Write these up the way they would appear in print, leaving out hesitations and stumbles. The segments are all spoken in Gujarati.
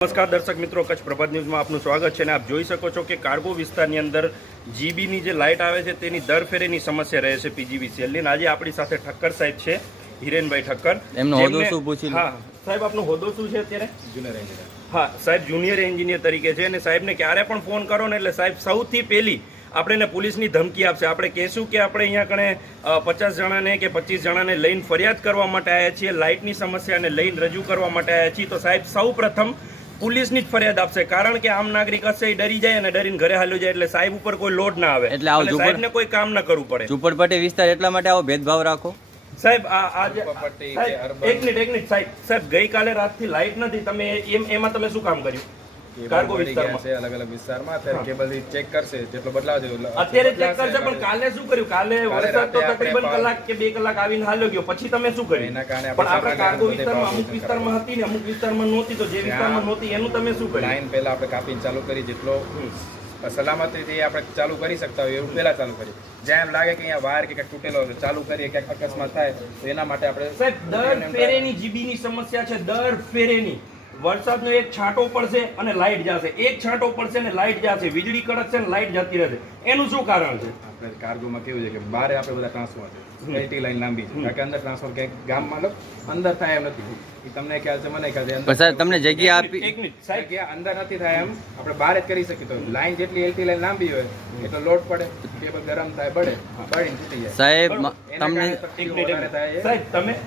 નમસ્કાર દર્શક મિત્રો, કચ્છ પ્રભાત ન્યૂઝમાં આપનું સ્વાગત છે અને આપ જોઈ શકો છો કે કાર્ગો વિસ્તારની અંદર જીબીની જે લાઇટ આવે છે તેની દર ફેરેની સમસ્યા રહે છે પીજીવીસીએલની. આજે આપણી સાથે ઠક્કર સાહેબ છે, હિરેનભાઈ ઠક્કર. એમનો હોદ્દો શું પૂછી લો? હા સાહેબ, આપનો હોદ્દો શું છે અત્યારે? Junior engineer. હા સાહેબ, જુનિયર એન્જિનિયર તરીકે છે અને સાહેબને ક્યારે પણ ફોન કરો ને એટલે સાહેબ સૌથી પહેલી આપણે પોલીસની ધમકી આપશે. આપણે કહેશું કે આપણે અહીંયા કણે 50 જણાને કે 25 જણાને લઈને ફરિયાદ કરવા માટે આવ્યા છીએ, લાઇટની સમસ્યાને લઈને રજૂ કરવા માટે આવ્યા છીએ, તો સાહેબ સૌ પ્રથમ પોલીસની જ ફરિયાદ આપશે. કારણ કે આમ નાગરિક હશે એ ડરી જાય અને ડરીને ઘરે હાલ્યો જાય એટલે સાહેબ ઉપર કોઈ લોડ ના આવે, એટલે સાહેબને કોઈ કામ ના કરવું પડે. ઝુંપડપટ્ટી વિસ્તાર એટલા માટે આવો ભેદભાવ રાખો સાહેબ. એક મિનિટ સાહેબ, ગઈકાલે રાતથી લાઇટ નથી, તમે એમાં તમે શું કામ કર્યું? કાર્ગો વિસ્તારમાં અલગ અલગ વિસ્તારમાં અત્યારે કેબલ ચેક કરશે, જેટલો બદલાવ છે અત્યારે ચેક કરશે. પણ કાલે શું કર્યું? કાલે વરસાદ તો તકરીબન કલાક કે 2 કલાક આવીને હાલ્યો ગયો, પછી તમે શું કર્યું? એના કારણે પણ આપણે કાર્ગો વિસ્તારમાં અમુક વિસ્તારમાં હતી ને અમુક વિસ્તારમાં નહોતી, તો જે વિસ્તારમાં નહોતી એનું તમે શું કર્યું? લાઈન પહેલા આપણે કાપીને ચાલુ કરી, જેટલો સલામતીથી આપણે ચાલુ કરી શકતા હોય એવું પહેલા ચાલુ કરી. જ્યાં એમ લાગે કે અહીંયા વાયર કે તૂટેલો ચાલુ કરીએ કે અકસ્માત થાય તો એના માટે આપણે સાહેબ દર ફેરેની જીબીની સમસ્યા છે. દર ફેરેની વરસાદનો એક છાંટો પડશે અને લાઇટ જશે, એક છાંટો પડશે અને લાઇટ જશે, વીજળી કડકશે અને લાઇટ જતી રહેશે. એનું શું કારણ છે? આપણે કાર્ગોમાં કેવું છે કે બહાર આપણે બધા ટ્રાન્સફોર્મર છે, એલટી લાઈન લાંબી છે, કારણ કે અંદર ટ્રાન્સફોર્મર ક્યાંક ગામમાં અંદર થાય એમ નથી. એ તમને ખ્યાલ છે, મને ખ્યાલ છે. સાહેબ તમને જગ્યા આપી, એક મિનિટ સાહેબ, કે અંદર નથી થાય એમ આપણે બહાર જ કરી શકીએ. તો લાઈન જેટલી એલટી લાઈન લાંબી હોય એટલો લોડ પડે, કેબલ ગરમ થાય, બળીને તૂટી જાય. સાહેબ સાહેબ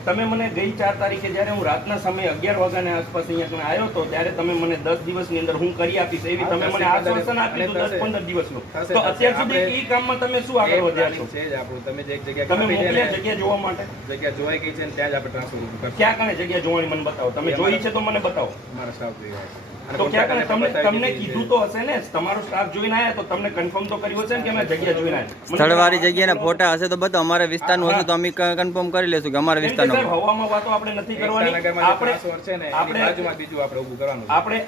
તમે મને ગઈ 4 તારીખે જ્યારે હું રાતના સમયે 11 વાગ્યાની આસપાસ અહીંયા આવ્યો હતો ત્યારે તમે મને 10 દિવસની અંદર હું કરી આપીશ એવી તમે મને આશ્વાસન આપ્યું હતું, 10-15 દિવસનું. તો અત્યાર સુધી એ કામમાં તમે શું આગળ વધ્યા છો? છે જ આપણું, તમે જે એક જગ્યા તમે મોકલ્યા જગ્યા જોવા માટે? જગ્યા જોવાઈ ગઈ છે ને ત્યાં જ આપણે ટ્રાન્સફર કરશું. ક્યાં કણે જગ્યા જોવાની મને બતાવો, તમે જોઈ છે તો મને બતાવો. મારા સ્ટાફ જોઈ રહ્યા છે. તો ક્યાં તમને કીધું તો હશે ને, તમારો સ્ટાફ જોઈને આવ્યા તો તમને કન્ફર્મ તો કર્યું હશે ને કે અમે જગ્યા જોઈને આવ્યા? સ્થળવાળી જગ્યાના ફોટા હશે તો બતાવો. અમારા વિસ્તારનું હશે તો અમે કન્ફર્મ કરી લેશું કે અમારા વિસ્તારનો. હવામાં વાતો આપણે નથી કરવાની.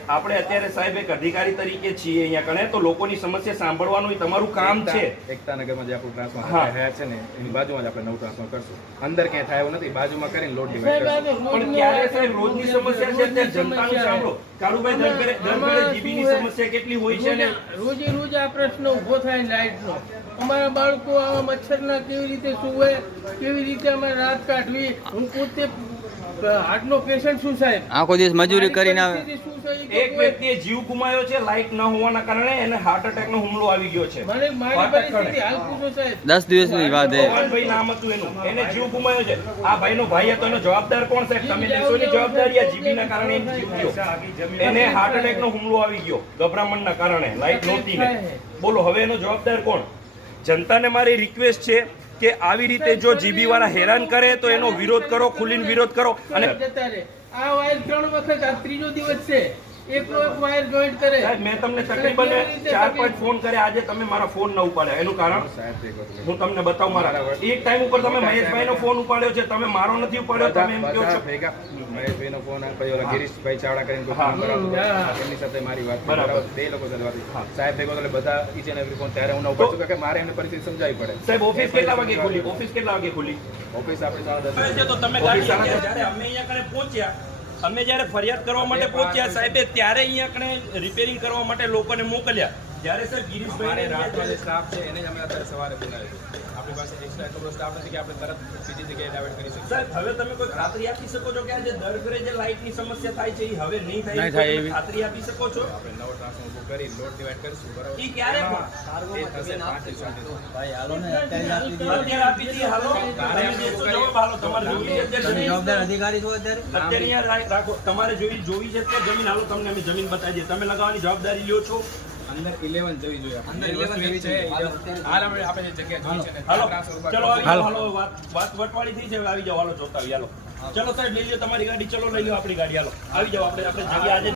આપણે અત્યારે સાહેબ એક અધિકારી તરીકે છીએ અહીંયા કણે, તો લોકોની સમસ્યા સાંભળવાનું એ તમારું કામ છે. એકતાનગરમાં જે આપણું ટ્રાન્સફોર્મર છે ને એની બાજુમાં જ આપણે નવું ટ્રાન્સફોર્મર કરશું. અંદર ક્યાંય થાય એવું નથી, બાજુમાં કરીને લોડ ડિવાઈડ કરશું. પણ ક્યારે સાહેબ રોજની સમસ્યા છે અત્યારે જનતાનું સાંભળો. કાળુભાઈ દર જીબીની સમસ્યા કેટલી હોય છે ને રોજે રોજ આ પ્રશ્ન ઉભો થાય લાઇટનો. અમારા બાળકો આવા મચ્છરના કેવી રીતે સૂવે, કેવી રીતે અમારે રાત કાઢવી. હું પોતે હાર્ટનો પેશન્ટ છું સાહેબ, આખો દિવસ મજૂરી કરીને આવે. એક વ્યક્તિએ જીવ ગુમાવ્યો છે લાઇટ ન હોવાના કારણે, એને હાર્ટ એટેક નો હુમલો આવી ગયો છે. મને મારી પરિસ્થિતિ હાલ પૂછો સાહેબ. 10 દિવસની વાત છે. ભાઈ નામ હતું એનું, એને જીવ ગુમાવ્યો છે. આ ભાઈનો ભાઈ હતો, એનો જવાબદાર કોણ સાહેબ? તમે લેશો ની જવાબદારી. આ જીબી ના કારણે એને જીવ ગયો, એને હાર્ટ એટેક નો હુમલો આવી ગયો ગભરામણના કારણે, લાઇટ નહોતી ને. બોલો હવે એનો જવાબદાર કોણ? જનતાને મારી રિક્વેસ્ટ છે કે આવી રીતે જો જીબી વાળા હેરાન કરે તો એનો વિરોધ કરો, ખુલીને વિરોધ કરો. અને આ વાયર 3 વખત, આ ત્રીજો દિવસ છે એકનો એક વાયર જોઈન્ટ કરે. સાહેબ મેં તમને તકરીબન 4-5 ફોન કર્યા, આજે તમે મારા ફોન ન ઉપાડ્યા. એનું કારણ હું તમને બતાવું. મારા એક ટાઈમ ઉપર તમે મહેશભાઈનો ફોન ઉપાડ્યો છે, તમે મારો નથી ઉપાડ્યો. તમે એમ કહો છો મહેશભાઈનો ફોન આપ્યો, ગિરીશભાઈ ચાવડા કરીને એમની સાથે મારી વાત બરાબર, 2 લોકો સાથે વાત. સાહેબ ભેગો એટલે બધા ઈચ એન્ડ એવરી ફોન ત્યારે હું ન ઉપાડું કે મારે એમને પરિસ્થિતિ સમજાવવી પડે. સાહેબ ઓફિસ કેટલા વાગે ખુલી? ઓફિસ કેટલા વાગે ખુલી? ઓફિસ આપણે 10:30 તો તમે ગાડી જ્યારે અમે અહીંયા કણે પહોંચ્યા, અમે જ્યારે ફરિયાદ કરવા માટે પહોંચ્યા સાહેબે ત્યારે અહીંયા કણે રિપેરિંગ કરવા માટે લોકોને મોકલ્યા. જ્યારે સાહેબ ગિરીશભાઈ રાતનો જે સ્ટાફ છે એને જ અમે અત્યારે સવારે બોલાવ્યો. આપણી પાસે એક્સ્ટ્રા એટલો બધો સ્ટાફ નથી કે આપણે તરત બીજી જગ્યાએ ડાયવર્ટ કરી શકીએ. સાહેબ હવે તમે કોઈ ખાતરી આપી શકો છો કે આ જે દર ફેરે જે લાઇટની સમસ્યા થાય છે એ હવે નહીં થાય એવી ખાતરી આપી શકો છો? આપણે નવો ટ્રાન્સફોર્મર ઉભો કરી લોડ ડિવાઈડ કરશું, બરાબર? એ ક્યારે એ થશે 5 દિવસ. ભાઈ હાલો ને, અત્યારે આપી દીધી. હાલો તમે દેશો જવાબ હાલો. તમારે જોવી છે જવાબદાર અધિકારી છો અત્યારે અહીંયા રાખો. તમારે જોવી છે તે જમીન હાલો, તમને અમે જમીન બતાવી દઈએ. તમે લગાવવાની જવાબદારી લ્યો છો. અંદર 11 જવી જોઈએ. અંદર 11 છે. હાલ આપણે જે જગ્યા જોઈ છે હાલો ચલો આવી જાઓ. હાલો વાત વટવાળી થઈ છે, આવી જાઓ. હાલો જોતા આવી. હાલો ચલો સાહેબ લઈ લો તમારી ગાડી, ચલો લઈ લો આપણી ગાડી. હાલો આવી જાઓ. આપણે જગ્યા આજે